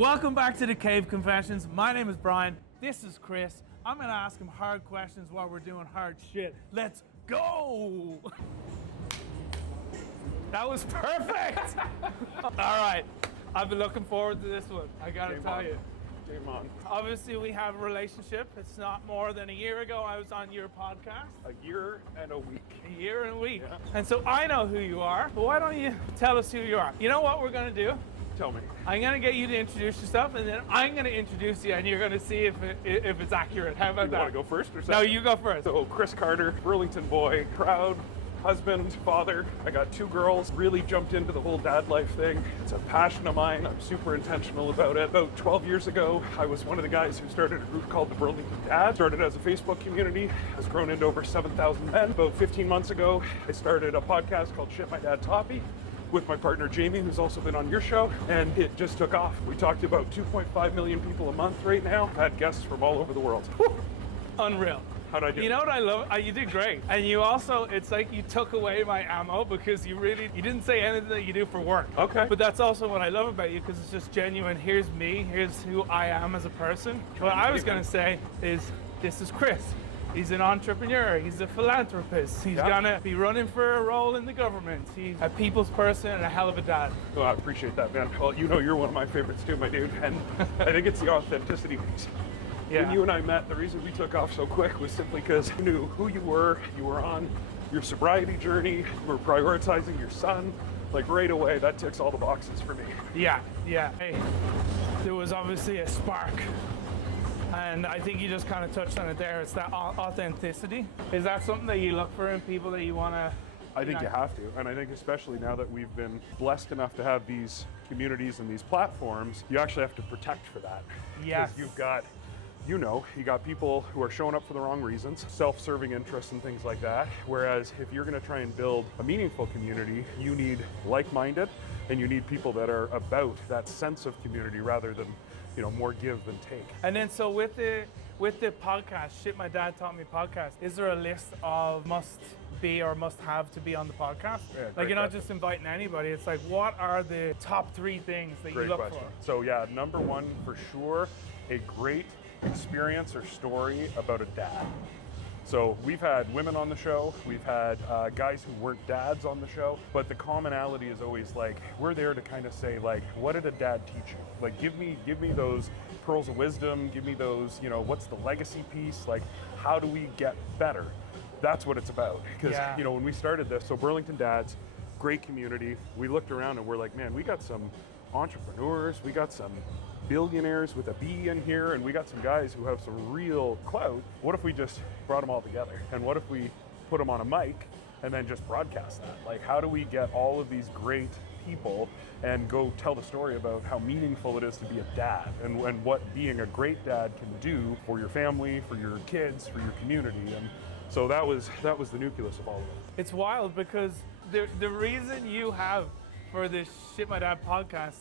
Welcome back to the Cave Confessions. My name is Brian. This is Chris. I'm gonna ask him hard questions while we're doing hard shit. Let's go! That was perfect! All right, I've been looking forward to this one. I gotta tell you. Game on. Obviously, we have a relationship. It's not more than a year ago I was on your podcast. A year and a week. A year and a week. Yeah. And so I know who you are, but why don't you tell us who you are? You know what we're gonna do? Tell me. I'm gonna get you to introduce yourself, and then I'm gonna introduce you, and you're gonna see if it's accurate. How about that? You want to go first or second? No, you go first. So, Chris Carter, Burlington boy, proud husband, father. I got 2 girls, really jumped into the whole dad life thing. It's a passion of mine. I'm super intentional about it. About 12 years ago, I was one of the guys who started a group called the Burlington Dad. Started as a Facebook community, has grown into over 7,000 men. About 15 months ago, I started a podcast called Shit My Dad Taught Me with my partner Jamie, who's also been on your show, and it just took off. We talk to about 2.5 million people a month right now. I've had guests from all over the world. Whew. Unreal. How'd I do? You know what I love? You did great. And you also, it's like you took away my ammo because you didn't say anything that you do for work. Okay. But that's also what I love about you, because it's just genuine. Here's me, here's who I am as a person. What I was gonna say is, this is Chris. He's an entrepreneur, he's a philanthropist, he's gonna be running for a role in the government. He's a people's person and a hell of a dad. Well, I appreciate that, man. Well, you know you're one of my favorites too, my dude, and I think it's the authenticity piece. Yeah. When you and I met, the reason we took off so quick was simply because you knew who you were on your sobriety journey, you were prioritizing your son, like right away, that ticks all the boxes for me. Yeah. Hey, there was obviously a spark, and I think you just kind of touched on it there. It's that authenticity. Is that something that you look for in people that you want to? I think you have to, and I think especially now that we've been blessed enough to have these communities and these platforms, you actually have to protect for that. Yes. Because you've got, you got people who are showing up for the wrong reasons, self-serving interests and things like that. Whereas if you're going to try and build a meaningful community, you need like-minded, and you need people that are about that sense of community rather than, more give than take. And then so with the podcast, Shit My Dad Taught Me podcast, is there a list of must be or must have to be on the podcast? Yeah, like you're not just inviting anybody, it's like, what are the top 3 things that you look for? So yeah, number 1 for sure, a great experience or story about a dad. So we've had women on the show, we've had guys who weren't dads on the show, but the commonality is always like, we're there to kind of say like, what did a dad teach you? Like give me those pearls of wisdom, give me those, what's the legacy piece? Like how do we get better? That's what it's about. Because when we started this, so Burlington Dads, great community, we looked around and we're like, man, we got some entrepreneurs, we got some billionaires with a B in here, and we got some guys who have some real clout. What if we just brought them all together? And what if we put them on a mic and then just broadcast that? Like, how do we get all of these great people and go tell the story about how meaningful it is to be a dad and what being a great dad can do for your family, for your kids, for your community? And so that was the nucleus of all of it. It's wild because the reason you have for this Shit My Dad podcast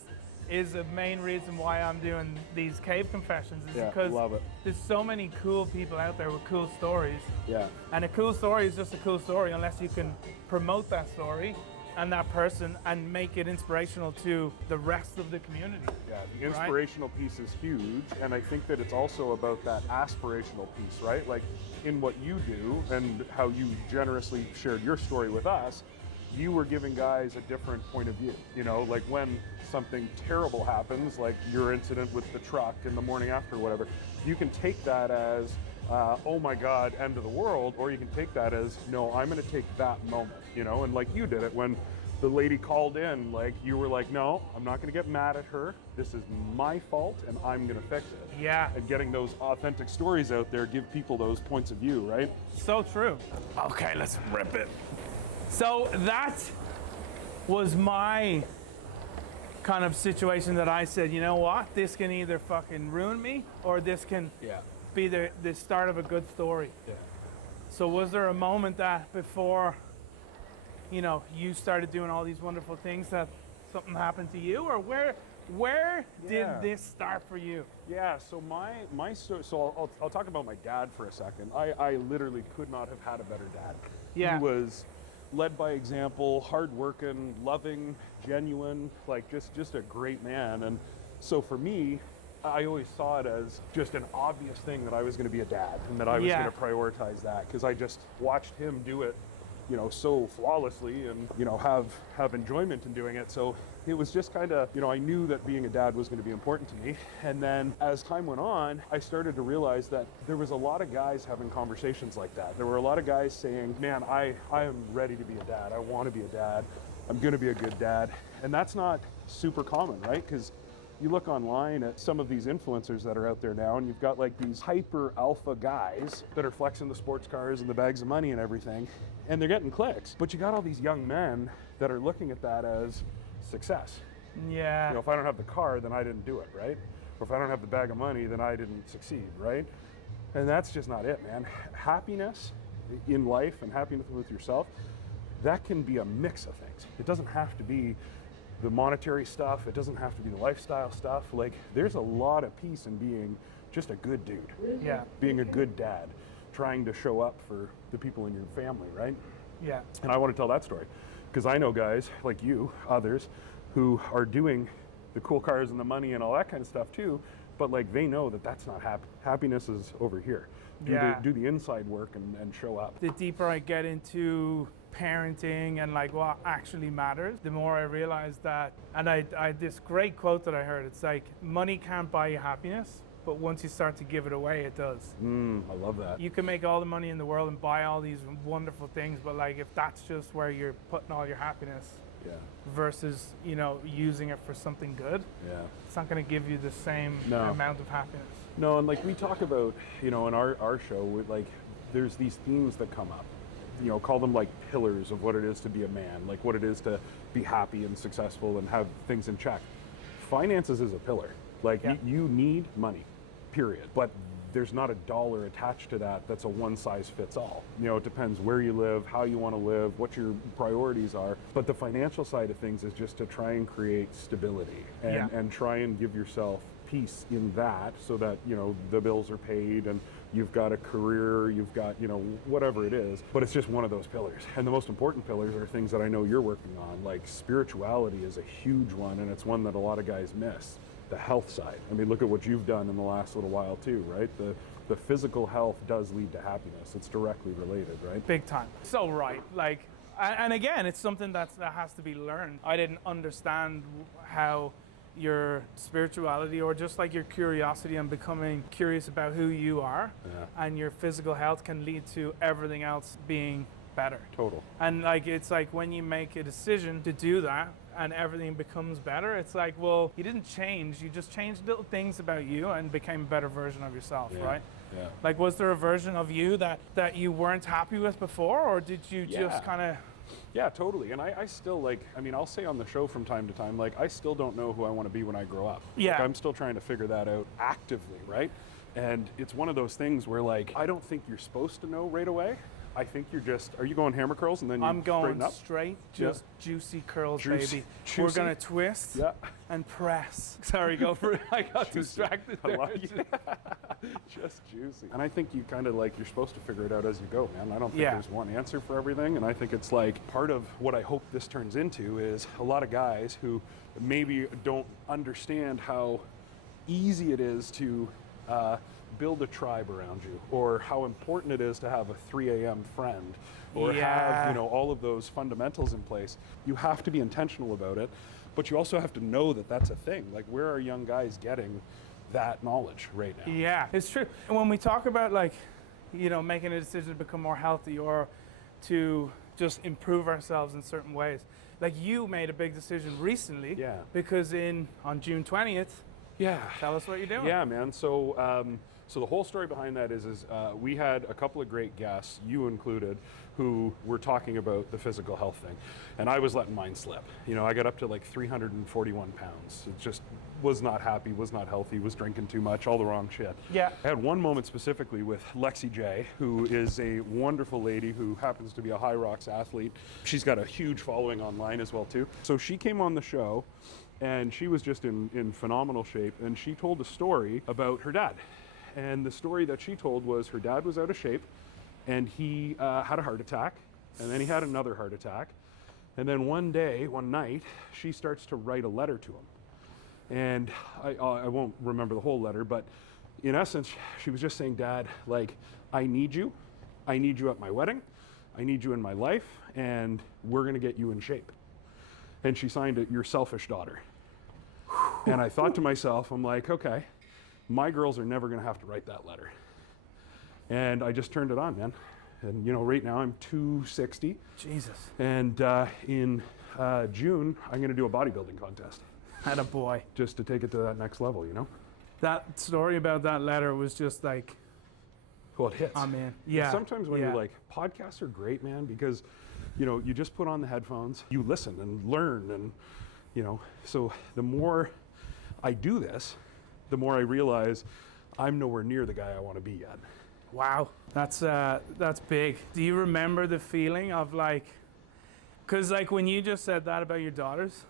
is the main reason why I'm doing these Cave Confessions, is because love it. There's so many cool people out there with cool stories. Yeah. And a cool story is just a cool story unless you can promote that story and that person and make it inspirational to the rest of the community. Yeah, the inspirational piece is huge, and I think that it's also about that aspirational piece, right? Like in what you do and how you generously shared your story with us, you were giving guys a different point of view. Like when something terrible happens, like your incident with the truck in the morning after or whatever, you can take that as, oh my God, end of the world, or you can take that as, no, I'm gonna take that moment, and like you did it when the lady called in, like you were like, no, I'm not gonna get mad at her. This is my fault and I'm gonna fix it. Yeah. And getting those authentic stories out there, give people those points of view, right? So true. Okay, let's rip it. So that was my kind of situation that I said, you know what, this can either fucking ruin me or this can be the start of a good story. Yeah. So was there a moment that before, you started doing all these wonderful things that something happened to you, or where did this start for you? Yeah, so I'll talk about my dad for a second. I literally could not have had a better dad. Yeah. He was led by example, hardworking, loving, genuine, like just a great man. And So for me, I always saw it as just an obvious thing that I was going to be a dad and that I was Yeah. going to prioritize that because I just watched him do it, you know, so flawlessly and, you know, have enjoyment in doing it. So it was just kind of, you know, I knew that being a dad was going to be important to me. And then as time went on, I started to realize that there was a lot of guys having conversations like that. There were a lot of guys saying, man, I am ready to be a dad. I want to be a dad. I'm going to be a good dad. And that's not super common, right? Because you look online at some of these influencers that are out there now, and you've got like these hyper alpha guys that are flexing the sports cars and the bags of money and everything, and they're getting clicks. But you got all these young men that are looking at that as success. Yeah. You know, if I don't have the car, then I didn't do it, right? Or if I don't have the bag of money, then I didn't succeed, right? And that's just not it, man. Happiness in life and happiness with yourself, that can be a mix of things. It doesn't have to be the monetary stuff. It doesn't have to be the lifestyle stuff. Like, there's a lot of peace in being just a good dude. Yeah. Being a good dad, trying to show up for the people in your family, right? Yeah. And I want to tell that story because I know guys like you, others, who are doing the cool cars and the money and all that kind of stuff too, but like they know that that's not happiness is over here. Do the inside work and show up. The deeper I get into parenting and like what actually matters, the more I realize that, and I this great quote that I heard, it's like, money can't buy you happiness, but once you start to give it away, it does. I love that. You can make all the money in the world and buy all these wonderful things, but like if that's just where you're putting all your happiness, Yeah. versus, you know, using it for something good, Yeah. it's not going to give you the same No. amount of happiness. No, and like we talk about, you know, in our show, like there's these themes that come up. You know, call them like pillars of what it is to be a man, like what it is to be happy and successful and have things in check. Finances is a pillar. Like Yeah. you need money, period. But there's not a dollar attached to that that's a one size fits all. You know, it depends where you live, how you want to live, what your priorities are. But the financial side of things is just to try and create stability and try and give yourself peace in that so that, you know, the bills are paid and you've got a career, you've got, you know, whatever it is. But it's just one of those pillars. And the most important pillars are things that I know you're working on. Like spirituality is a huge one, and it's one that a lot of guys miss. The health side. I mean, look at what you've done in the last little while too, right? The physical health does lead to happiness. It's directly related, right? Big time. So right. Like, and again, it's something that has to be learned. I didn't understand how your spirituality or just like your curiosity and becoming curious about who you are and your physical health can lead to everything else being better. Total. And like, it's like when you make a decision to do that and everything becomes better, it's like, well, you didn't change, you just changed little things about you and became a better version of yourself, right? Yeah. Like, was there a version of you that you weren't happy with before, or did you just kind of... Yeah, totally. And I still, like, I mean, I'll say on the show from time to time, like, I still don't know who I want to be when I grow up. Yeah. Like, I'm still trying to figure that out actively, right? And it's one of those things where, like, I don't think you're supposed to know right away. I think you're just, are you going hammer curls and then you I'm going straighten up? straight, just juicy curls, Juicy. baby. Juicy. We're going to twist and press. Sorry, go for it. I got distracted I there. love you. Just juicy. And I think you kind of like, you're supposed to figure it out as you go, man. I don't think there's one answer for everything. And I think it's like part of what I hope this turns into is a lot of guys who maybe don't understand how easy it is to build a tribe around you, or how important it is to have a 3 a.m. friend, or have, you know, all of those fundamentals in place. You have to be intentional about it, but you also have to know that that's a thing. Like, where are young guys getting that knowledge right now? Yeah, it's true. And when we talk about, like, you know, making a decision to become more healthy or to just improve ourselves in certain ways, like, you made a big decision recently because on June 20th, tell us what you're doing. Yeah, man. So the whole story behind that is we had a couple of great guests, you included, who were talking about the physical health thing. And I was letting mine slip. You know, I got up to like 341 pounds. It just was not happy, was not healthy, was drinking too much, all the wrong shit. Yeah. I had one moment specifically with Lexi J, who is a wonderful lady who happens to be a Hyrox athlete. She's got a huge following online as well too. So she came on the show and she was just in phenomenal shape, and she told a story about her dad. And the story that she told was her dad was out of shape, and he had a heart attack, and then he had another heart attack. And then one night, she starts to write a letter to him. And I won't remember the whole letter, but in essence, she was just saying, Dad, like, I need you. I need you at my wedding. I need you in my life, and we're gonna get you in shape. And she signed it, your selfish daughter. And I thought to myself, I'm like, okay, my girls are never gonna have to write that letter. And I just turned it on, man. And you know, right now I'm 260. Jesus. And in June, I'm gonna do a bodybuilding contest. Had a boy. Just to take it to that next level, you know? That story about that letter was just like, well, it hits. I'm in. Yeah. Sometimes when you're like, podcasts are great, man, because, you know, you just put on the headphones, you listen and learn, and, you know, so the more I do this, the more I realize I'm nowhere near the guy I want to be yet. Wow, that's big. Do you remember the feeling of like, because like when you just said that about your daughters,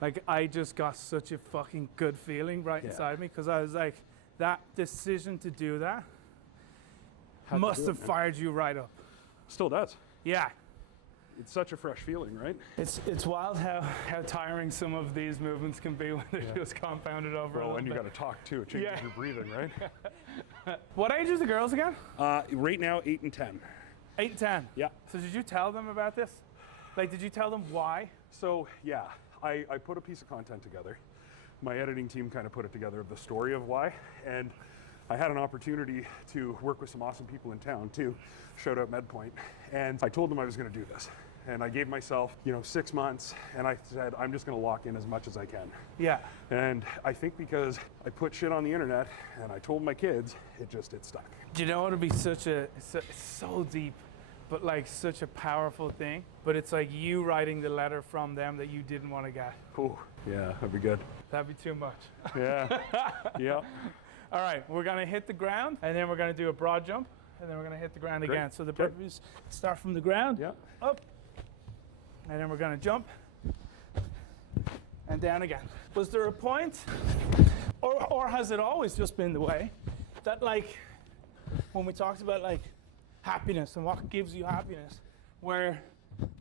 like I just got such a fucking good feeling right inside me, because I was like, that decision to do that must have fired you right up. Still does. Yeah. It's such a fresh feeling, right? It's wild how tiring some of these movements can be when they're just compounded over. Well, and you got to talk too. It changes your breathing, right? What age is the girls again? Right now, 8 and 10. 8 and 10. Yeah. So did you tell them about this? Like, did you tell them why? So yeah, I put a piece of content together. My editing team kind of put it together of the story of why, and I had an opportunity to work with some awesome people in town too. Shout out MedPoint. And I told them I was going to do this. And I gave myself, 6 months, and I said, I'm just going to lock in as much as I can. Yeah. And I think because I put shit on the internet and I told my kids, it stuck. Do you know what would be it's so deep, but like such a powerful thing? But it's like you writing the letter from them that you didn't want to get. Oh, yeah, that'd be good. That'd be too much. Yeah. Yeah. All right, we're going to hit the ground, and then we're going to do a broad jump, and then we're going to hit the ground again. So the purpose is start from the ground, up, and then we're going to jump, and down again. Was there a point, or has it always just been the way, that like, when we talked about like happiness and what gives you happiness, where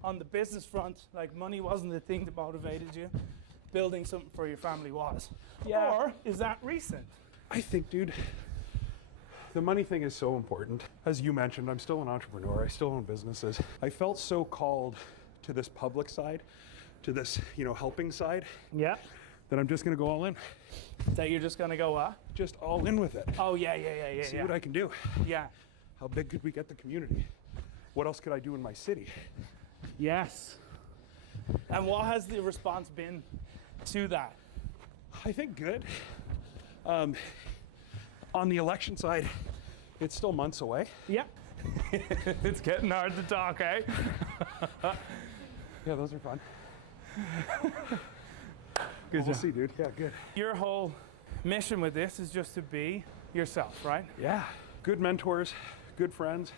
on the business front, like money wasn't the thing that motivated you, building something for your family was? Yeah. Or is that recent? I think, dude, the money thing is so important. As you mentioned, I'm still an entrepreneur. I still own businesses. I felt so called to this public side, to this, helping side. Yeah. That I'm just going to go all in. That you're just going to go what? Just all in with it. Oh, yeah. See what I can do. Yeah. How big could we get the community? What else could I do in my city? Yes. And what has the response been to that? I think good. On the election side, it's still months away. Yeah. It's getting hard to talk, eh? Yeah, those are fun. Good We'll see, dude. Yeah, good. Your whole mission with this is just to be yourself, right? Yeah. Good mentors, good friends.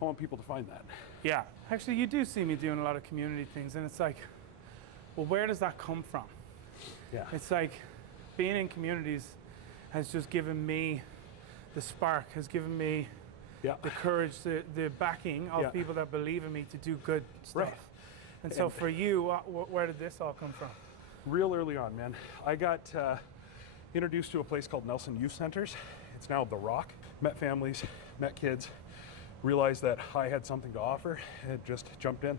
I want people to find that. Yeah. Actually, you do see me doing a lot of community things, and it's like, well, where does that come from? Yeah. It's like being in communities has just given me the spark, has given me the courage, the backing of people that believe in me to do good stuff. Right. And so for you, where did this all come from? Real early on, man. I got introduced to a place called Nelson Youth Centers. It's now The Rock. Met families, met kids, realized that I had something to offer, and just jumped in.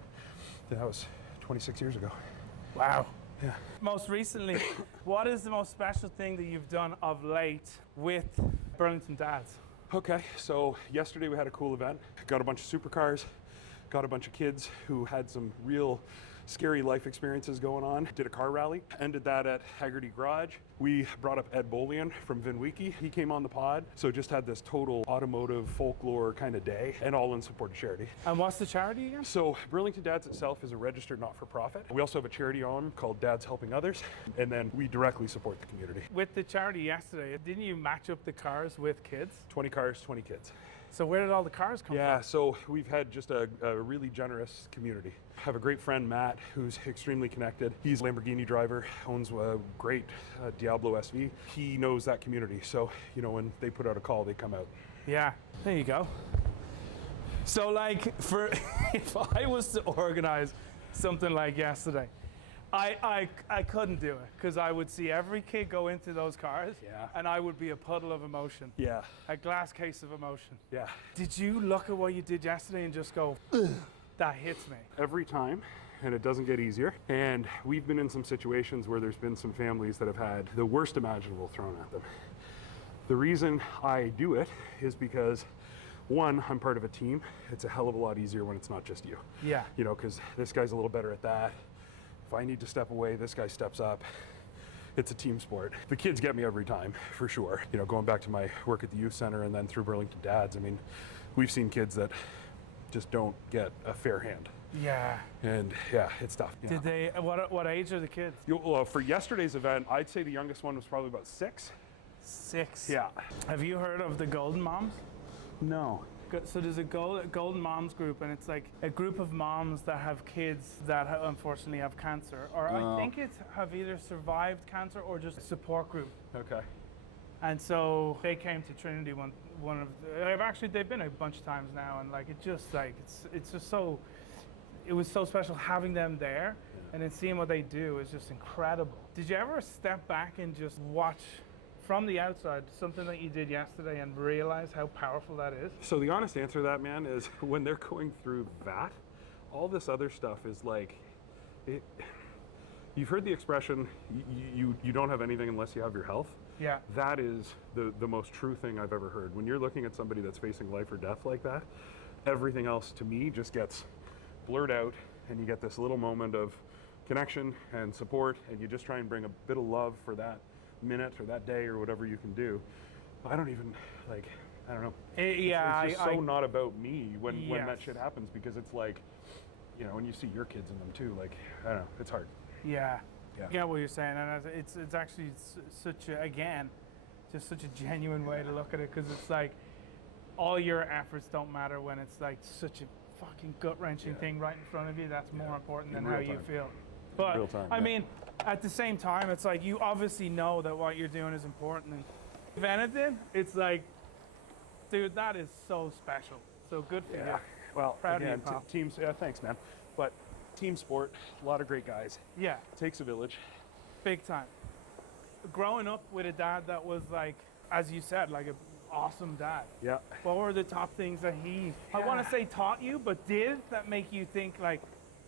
That was 26 years ago. Wow. Yeah. Most recently, what is the most special thing that you've done of late with Burlington Dads? Okay, so yesterday we had a cool event. Got a bunch of supercars, got a bunch of kids who had some real scary life experiences going on. Did a car rally, ended that at Haggerty Garage. We brought up Ed Bolian from VinWiki. He came on the pod, so just had this total automotive folklore kind of day, and all in support of charity. And what's the charity again? So Burlington Dads itself is a registered not-for-profit. We also have a charity arm called Dads Helping Others, and then we directly support the community. With the charity yesterday, didn't you match up the cars with kids? 20 cars, 20 kids. So where did all the cars come from? Yeah, so we've had just a really generous community. I have a great friend, Matt, who's extremely connected. He's a Lamborghini driver, owns a great Diablo SV. He knows that community, so when they put out a call, they come out. Yeah, there you go. So like, if I was to organize something like yesterday, I couldn't do it because I would see every kid go into those cars, Yeah. and I would be a puddle of emotion, Yeah. a glass case of emotion. Yeah. Did you look at what you did yesterday and just go, "Ugh, that hits me"? Every time, and it doesn't get easier. And we've been in some situations where there's been some families that have had the worst imaginable thrown at them. The reason I do it is because, one, I'm part of a team. It's a hell of a lot easier when it's not just you. Yeah. You know, because this guy's a little better at that. If I need to step away, this guy steps up. It's a team sport. The kids get me every time, for sure. You know, going back to my work at the youth center and then through Burlington Dads, I mean, we've seen kids that just don't get a fair hand. Yeah. And yeah, it's tough. Did they? What age are the kids? Well, for yesterday's event, I'd say the youngest one was probably about 6. 6. Yeah. Have you heard of the Golden Moms? No. So there's a Golden Moms group, and it's like a group of moms that have kids that unfortunately have cancer, or I think it's have either survived cancer or just a support group. Okay. And so they came to Trinity they've been a bunch of times now, and like it's just so, it was so special having them there, and then seeing what they do is just incredible. Did you ever step back and just watch from the outside something that you did yesterday and realize how powerful that is? So the honest answer to that, man, is when they're going through that, all this other stuff is like, you've heard the expression, you don't have anything unless you have your health. Yeah. That is the most true thing I've ever heard. When you're looking at somebody that's facing life or death like that, everything else to me just gets blurred out, and you get this little moment of connection and support, and you just try and bring a bit of love for that minute or that day or whatever you can do. I don't know. It's just so not about me when that shit happens, because it's like, you know, when you see your kids in them too, like, I don't know, it's hard. Yeah. Yeah. I get what you're saying, and it's actually such a genuine way to look at it, because it's like all your efforts don't matter when it's like such a fucking gut-wrenching thing right in front of you. That's more important than how you feel. But I mean, at the same time, it's like you obviously know that what you're doing is important, and if anything, it's like, dude, that is so special. So good for you. Well, Proud again, of you, pal. teams. Yeah, thanks, man. But team sport, a lot of great guys. Yeah, Takes a village. big time. Growing up with a dad that was like, as you said, like an awesome dad. Yeah. What were the top things that I want to say taught you, but did that make you think like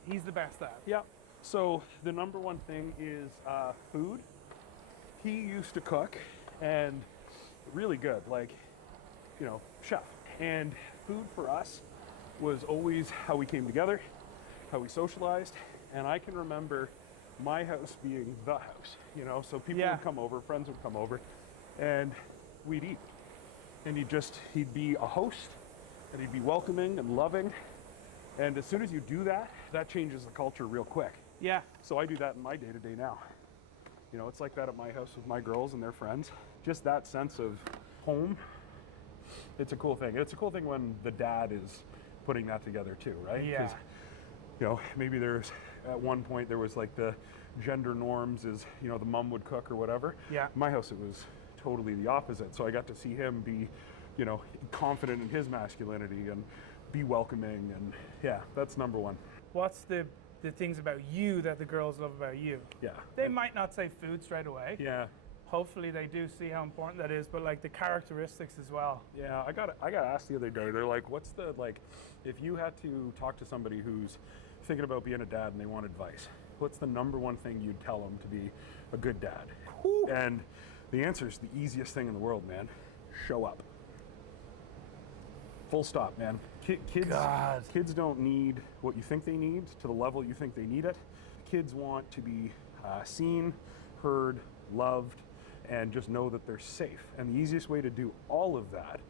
he's the best dad? Yeah. So the number one thing is food. He used to cook, and really good, like, you know, chef. And food for us was always how we came together, how we socialized. And I can remember my house being the house, you know, so people would come over, friends would come over, and we'd eat. And he'd be a host, and he'd be welcoming and loving. And as soon as you do that, that changes the culture real quick. Yeah. So I do that in my day-to-day now. You know, it's like that at my house with my girls and their friends. Just that sense of home. It's a cool thing. It's a cool thing when the dad is putting that together too, right? Yeah. 'Cause, you know, maybe at one point there was like the gender norms is, you know, the mom would cook or whatever. Yeah. My house, it was totally the opposite. So I got to see him be, you know, confident in his masculinity and be welcoming, and yeah, that's number one. What's the things about you that the girls love about you? Yeah. They might not say food straight away. Yeah. Hopefully they do see how important that is, but like the characteristics as well. Yeah, I got asked the other day. They're like, "What's the if you had to talk to somebody who's thinking about being a dad and they want advice, what's the number one thing you'd tell them to be a good dad?" Whew. And the answer is the easiest thing in the world, man. Show up. Full stop, man. Kids don't need what you think they need to the level you think they need it. Kids want to be seen, heard, loved, and just know that they're safe. And the easiest way to do all of that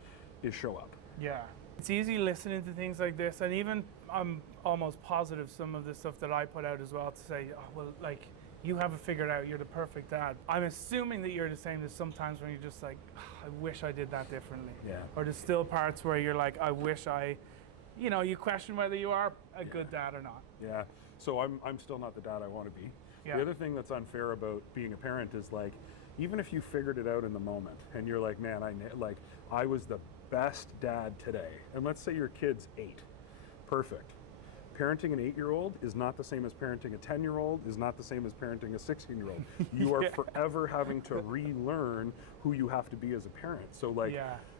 is show up. Yeah. It's easy listening to things like this, and even I'm almost positive some of the stuff that I put out as well, to say, oh, well, like, you have it figured out, you're the perfect dad. I'm assuming that you're the same. There's sometimes when you're just like, oh, I wish I did that differently. Yeah. Or there's still parts where you're like, I wish you question whether you are a good dad or not. Yeah. So I'm still not the dad I want to be. Yeah. The other thing that's unfair about being a parent is like, even if you figured it out in the moment and you're like, man, I was the best dad today. And let's say your kid's 8. Perfect. Parenting an 8-year-old is not the same as parenting a 10-year-old, is not the same as parenting a 16-year-old. You are forever having to relearn who you have to be as a parent. So like,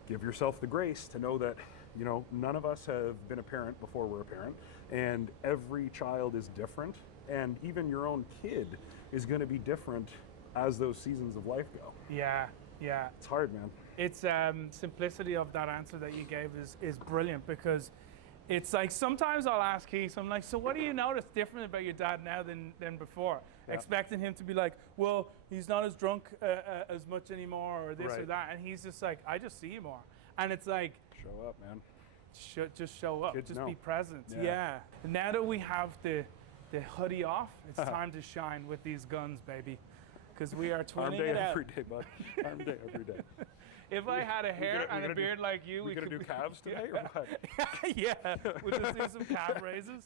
give yourself the grace to know that, you know, none of us have been a parent before we're a parent, and every child is different, and even your own kid is going to be different as those seasons of life go. Yeah. It's hard, man. It's simplicity of that answer that you gave is brilliant, because it's like sometimes I'll ask Keith, I'm like, so what do you notice different about your dad now than before? Expecting him to be like, well, he's not as drunk as much anymore, or this or that. And he's just like, I just see you more. And it's like, show up, man. Just show up. Kids just know. be present. Yeah. Now that we have the hoodie off, it's time to shine with these guns, baby. Because we are twinning it out. Arm day every day, bud. Arm day every day. If I had a hair and a beard like you, we could do calves today or what? Yeah, we'll just do some calf raises.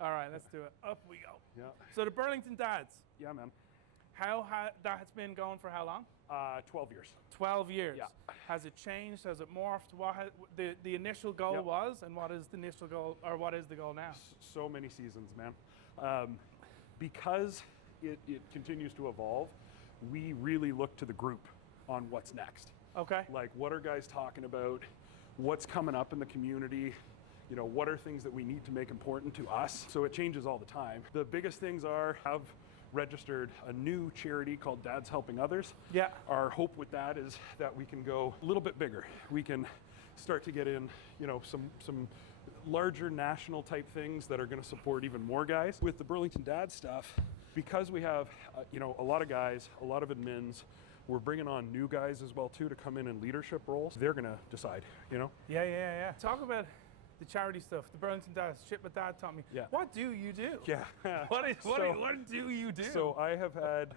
All right, let's do it. Up we go. Yeah. So the Burlington Dads. Yeah, man. That's been going for how long? 12 years. 12 years. Yeah. Has it changed? Has it morphed? What the initial goal was, and what is the initial goal, or what is the goal now? So many seasons, man. Because it continues to evolve, we really look to the group on what's next. Okay. Like, what are guys talking about? What's coming up in the community? You know, what are things that we need to make important to us? So it changes all the time. The biggest things are, I've registered a new charity called Dads Helping Others. Yeah. Our hope with that is that we can go a little bit bigger. We can start to get in, you know, some larger national type things that are going to support even more guys. With the Burlington Dad stuff, because we have, you know, a lot of guys, a lot of admins, we're bringing on new guys as well too to come in leadership roles. They're going to decide, you know? Yeah. Talk about the charity stuff, the Burlington Dads, shit my dad taught me. Yeah. What do you do? Yeah. What do you do? So I have had,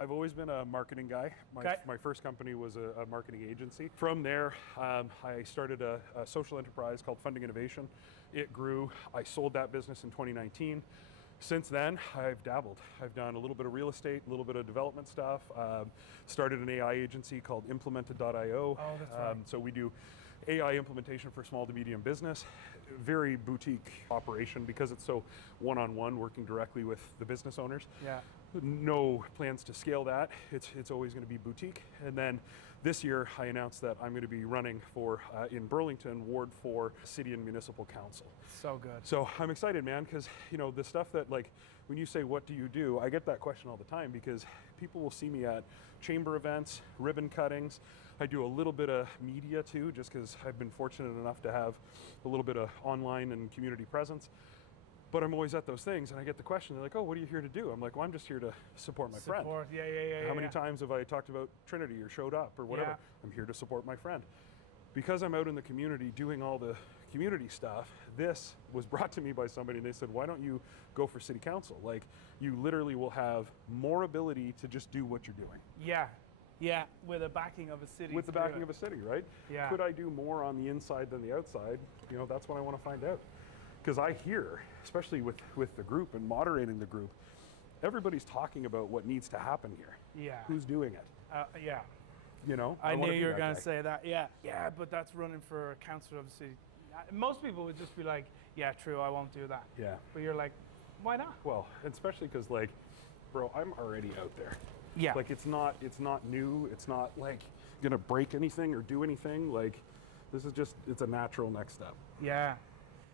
I've always been a marketing guy. My first company was a marketing agency. From there, I started a social enterprise called Funding Innovation. It grew. I sold that business in 2019. Since then, I've dabbled. I've done a little bit of real estate, a little bit of development stuff. Started an AI agency called Implemented.io. Oh, that's right. So we do AI implementation for small to medium business. Very boutique operation because it's so one-on-one, working directly with the business owners. Yeah. No plans to scale that. It's always going to be boutique. And then this year, I announced that I'm going to be running for in Burlington Ward 4 City and Municipal Council. So good. So I'm excited, man, because you know the stuff that, like, when you say what do you do, I get that question all the time because people will see me at chamber events, ribbon cuttings. I do a little bit of media too, just because I've been fortunate enough to have a little bit of online and community presence. But I'm always at those things, and I get the question, they're like, oh, what are you here to do? I'm like, well, I'm just here to support my friend. Yeah. How many times have I talked about Trinity or showed up or whatever? Yeah. I'm here to support my friend. Because I'm out in the community doing all the community stuff, this was brought to me by somebody, and they said, why don't you go for city council? Like, you literally will have more ability to just do what you're doing. Yeah, with the backing of a city. With the backing of a city, right? Yeah. Could I do more on the inside than the outside? You know, that's what I want to find out. Because I hear, especially with the group and moderating the group, everybody's talking about what needs to happen here. Yeah. Who's doing it? Yeah. You know? I knew you were going to say that. Yeah, but that's running for a councillor of the city. Most people would just be like, yeah, true, I won't do that. Yeah. But you're like, why not? Well, especially because, like, bro, I'm already out there. Yeah. Like, it's not new. It's not like gonna break anything or do anything. Like, this is just, it's a natural next step. Yeah.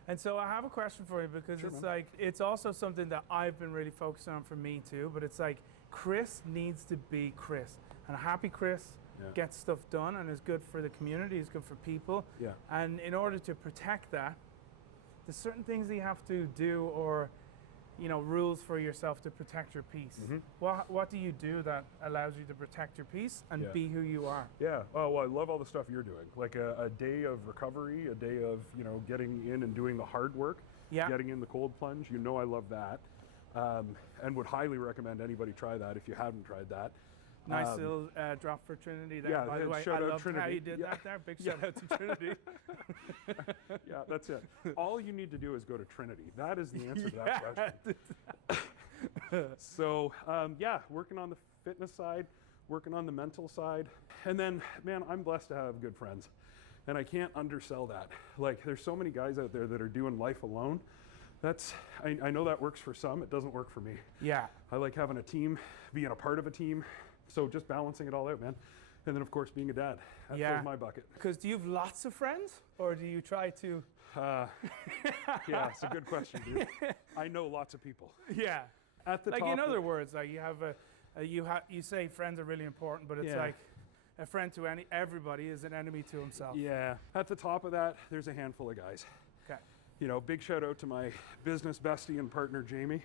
And so I have a question for you because it's like, it's also something that I've been really focusing on for me too, but it's like, Chris needs to be Chris. And a happy Chris gets stuff done and is good for the community, is good for people. Yeah. And in order to protect that, there's certain things that you have to do, or, you know, rules for yourself to protect your peace. Mm-hmm. What do you do that allows you to protect your peace and be who you are? Yeah. Oh, well, I love all the stuff you're doing. Like a day of recovery, a day of, you know, getting in and doing the hard work, getting in the cold plunge. You know, I love that. And would highly recommend anybody try that if you haven't tried that. Nice little drop for Trinity there, by the way. I love how you did that there. Big shout out to Trinity. Yeah, that's it. All you need to do is go to Trinity. That is the answer to that question. So, working on the fitness side, working on the mental side. And then, man, I'm blessed to have good friends. And I can't undersell that. Like, there's so many guys out there that are doing life alone. I know that works for some, it doesn't work for me. Yeah. I like having a team, being a part of a team. So just balancing it all out, man. And then of course being a dad. That fills my bucket. Because do you have lots of friends, or do you try to? Yeah, it's a good question, dude. I know lots of people. Yeah. At the like top in other words, like you have you say friends are really important, but it's like a friend to everybody is an enemy to himself. Yeah. At the top of that, there's a handful of guys. Okay. You know, big shout out to my business bestie and partner, Jamie.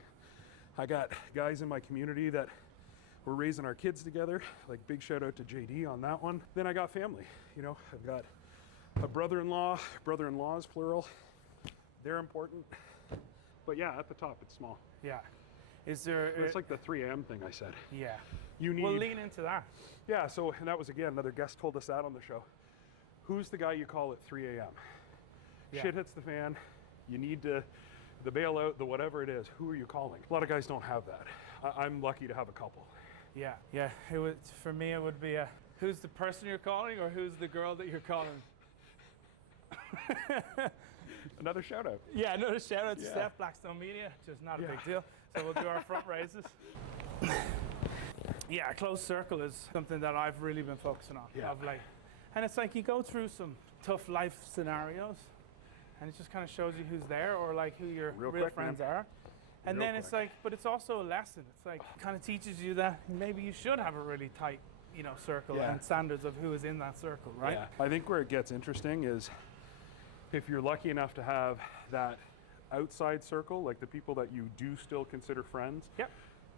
I got guys in my community that we're raising our kids together. Like, big shout out to JD on that one. Then I got family. You know, I've got a brother-in-laws plural. They're important. But yeah, at the top, it's small. Yeah. Is there? It's like the 3 a.m. thing I said. Yeah. You need. We'll lean into that. Yeah. So, and that was again another guest told us that on the show. Who's the guy you call at 3 a.m.? Yeah. Shit hits the fan. You need the bailout, the whatever it is. Who are you calling? A lot of guys don't have that. I'm lucky to have a couple. Yeah. Yeah. It would, for me, it would be who's the person you're calling, or who's the girl that you're calling? Another shout out. Yeah, another shout out to Steph, Blackstone Media. Just not a big deal. So we'll do our front raises. Yeah, a closed circle is something that I've really been focusing on of late. And it's like you go through some tough life scenarios, and it just kind of shows you who's there, or like who your real friends are. And then it's like, but it's also a lesson. It's like kind of teaches you that maybe you should have a really tight, circle and standards of who is in that circle, right? Yeah. I think where it gets interesting is if you're lucky enough to have that outside circle, like the people that you do still consider friends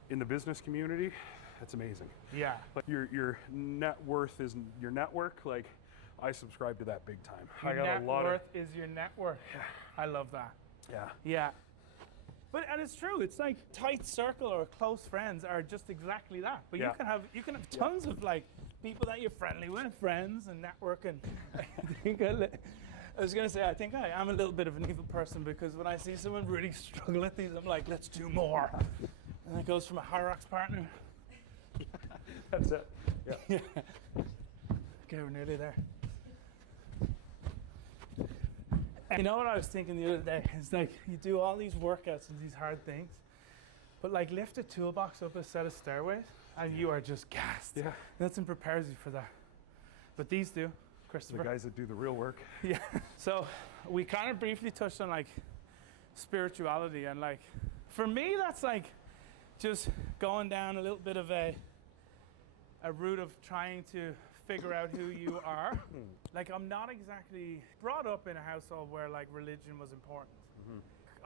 in the business community, that's amazing. Yeah. Like your net worth is your network. Like, I subscribe to that big time. Your I got net a lot worth is your network. I love that. Yeah. Yeah. And it's true. It's like tight circle or close friends are just exactly that. But you can have tons of like people that you're friendly with, friends and networking. I was going to say, I think I am a little bit of an evil person, because when I see someone really struggle at these, I'm like, let's do more. And it goes from a Hyrox partner. That's it. Yeah. Okay, we're nearly there. And you know what I was thinking the other day? It's like you do all these workouts and these hard things, but like lift a toolbox up a set of stairways and you are just gassed. Yeah. Nothing prepares you for that. But these do, Christopher. The guys that do the real work. Yeah. So we kind of briefly touched on like spirituality, and like for me that's like just going down a little bit of a route of trying to figure out who you are. Like, I'm not exactly brought up in a household where like religion was important.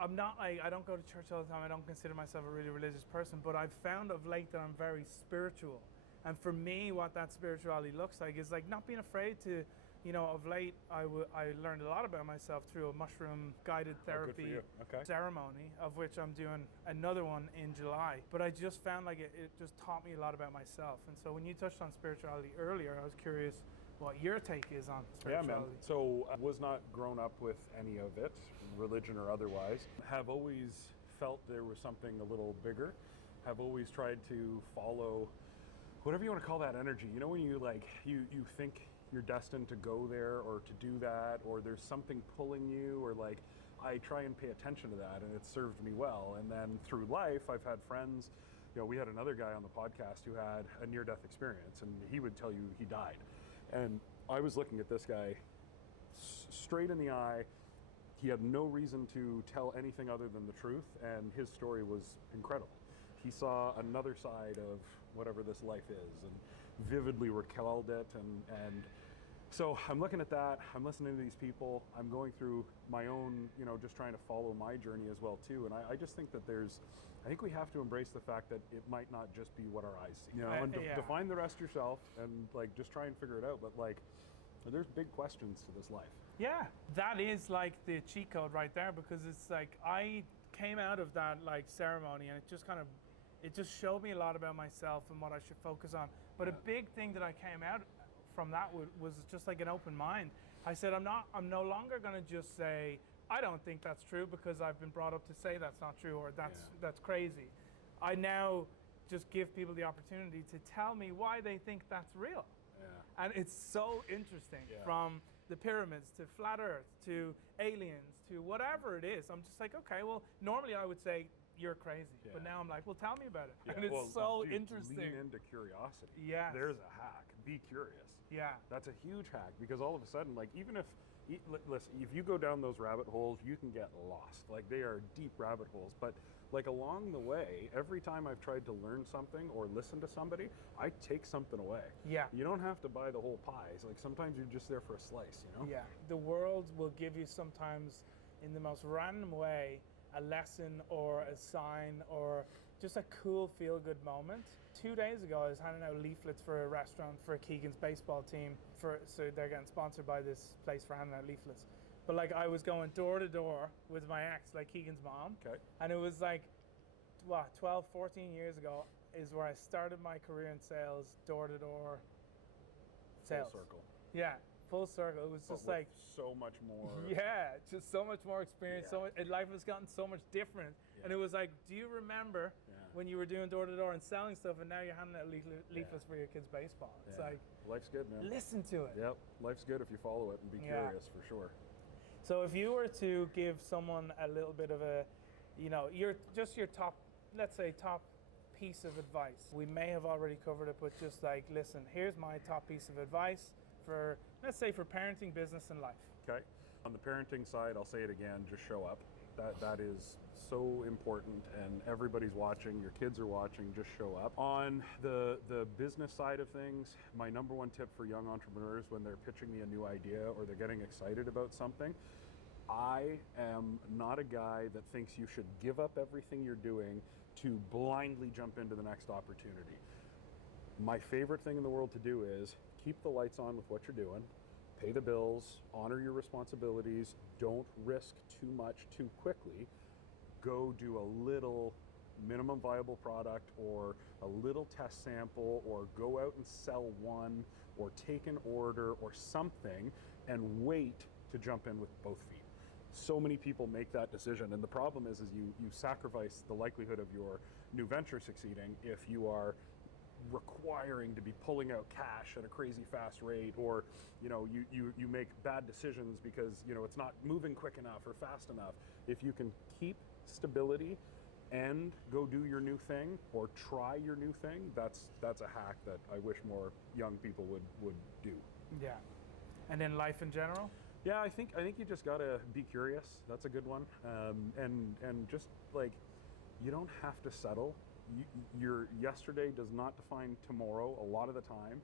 I'm not like, I don't go to church all the time. I don't consider myself a really religious person, but I've found of late that I'm very spiritual. And for me, what that spirituality looks like is like not being afraid to, of late, I learned a lot about myself through a mushroom guided therapy ceremony, of which I'm doing another one in July. But I just found like it just taught me a lot about myself. And so when you touched on spirituality earlier, I was curious what your take is on spirituality. Yeah, man. So I was not grown up with any of it, religion or otherwise. Have always felt there was something a little bigger. Have always tried to follow whatever you want to call that energy. You know, when you like, you think you're destined to go there or to do that, or there's something pulling you, or like, I try and pay attention to that, and it served me well. And then through life, I've had friends, we had another guy on the podcast who had a near-death experience, and he would tell you he died. And I was looking at this guy straight in the eye. He had no reason to tell anything other than the truth, and his story was incredible. He saw another side of whatever this life is and vividly recalled it. And so I'm looking at that, I'm listening to these people, I'm going through my own, just trying to follow my journey as well too. And I just think that I think we have to embrace the fact that it might not just be what our eyes see. And define the rest yourself and like just try and figure it out. But like, there's big questions to this life. Yeah, that is like the cheat code right there, because it's like I came out of that like ceremony, and it just showed me a lot about myself and what I should focus on. But a big thing that I came out from that was just like an open mind. I said, I'm no longer going to just say, I don't think that's true because I've been brought up to say that's not true, or that's crazy. I now just give people the opportunity to tell me why they think that's real. And it's so interesting, from the pyramids to flat Earth to aliens to whatever it is. I'm just like, okay, well, normally I would say you're crazy, but now I'm like, well, tell me about it. And it's dude, interesting. Lean into curiosity. Yes. There's a hack. Be curious. Yeah. That's a huge hack, because all of a sudden, like, even if, listen, if you go down those rabbit holes, you can get lost. Like, they are deep rabbit holes. But like along the way, every time I've tried to learn something or listen to somebody, I take something away. Yeah. You don't have to buy the whole pie. It's like sometimes you're just there for a slice, you know? Yeah. The world will give you sometimes, in the most random way, a lesson or a sign or just a cool feel-good moment. 2 days ago, I was handing out leaflets for a restaurant for Keegan's baseball team. So they're getting sponsored by this place for handing out leaflets. But like, I was going door to door with my ex, like Keegan's mom. Okay. And it was like, 12, 14 years ago is where I started my career in sales, door to door sales. Full circle. Yeah. Full circle. It was just like so much more. Yeah, just so much more experience. So much, life has gotten so much different. And it was like, do you remember when you were doing door to door and selling stuff, and now you're handing out leaflets for your kids' baseball? It's like, life's good, man. Listen to it. Yep, life's good if you follow it and be curious, for sure. So if you were to give someone a little bit of a, your top, let's say top piece of advice. We may have already covered it, but just like, listen, here's my top piece of advice for, let's say, for parenting, business, and life. Okay. On the parenting side, I'll say it again, just show up. That is so important, and everybody's watching, your kids are watching, just show up. On the business side of things, my number one tip for young entrepreneurs when they're pitching me a new idea or they're getting excited about something, I am not a guy that thinks you should give up everything you're doing to blindly jump into the next opportunity. My favorite thing in the world to do is keep the lights on with what you're doing, pay the bills, honor your responsibilities, don't risk too much too quickly. Go do a little minimum viable product or a little test sample, or go out and sell one, or take an order or something, and wait to jump in with both feet. So many people make that decision, and the problem is you sacrifice the likelihood of your new venture succeeding if you are requiring to be pulling out cash at a crazy fast rate, or you make bad decisions because it's not moving quick enough or fast enough. If you can keep stability and go do your new thing or try your new thing, that's a hack that I wish more young people would do. Yeah. And in life in general? Yeah, I think you just gotta be curious. That's a good one. And just like, you don't have to settle. Your yesterday does not define tomorrow a lot of the time.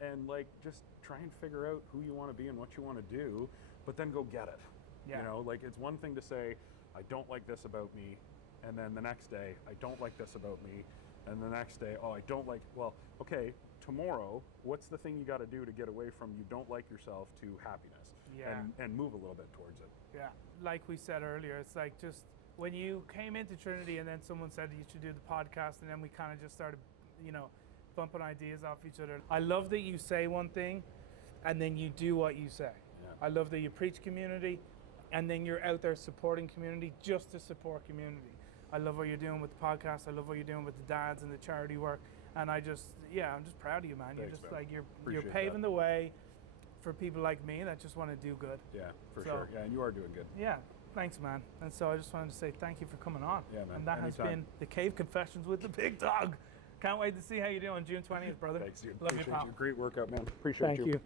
And like, just try and figure out who you want to be and what you want to do, but then go get it. Yeah. Like, it's one thing to say, I don't like this about me, and then the next day, I don't like this about me, and the next day, oh, I don't like, well, okay, tomorrow, what's the thing you got to do to get away from you don't like yourself to happiness? And move a little bit towards it. Yeah. Like we said earlier, it's like, just when you came into Trinity and then someone said you should do the podcast, and then we kind of just started, bumping ideas off each other. I love that you say one thing and then you do what you say. Yeah. I love that you preach community and then you're out there supporting community just to support community. I love what you're doing with the podcast. I love what you're doing with the dads and the charity work. And I'm just proud of you, man. Thanks, you're just man. like, you're paving the way for people like me that just want to do good. Yeah, for sure. Yeah, and you are doing good. Yeah. Thanks, man. And so I just wanted to say thank you for coming on. Yeah, man. And that has been the Cave Confessions with the Big Dog. Can't wait to see how you do on June 20th, brother. Thanks, dude. Love Appreciate you, pal. you. Great workout, man. Appreciate you. Thank you.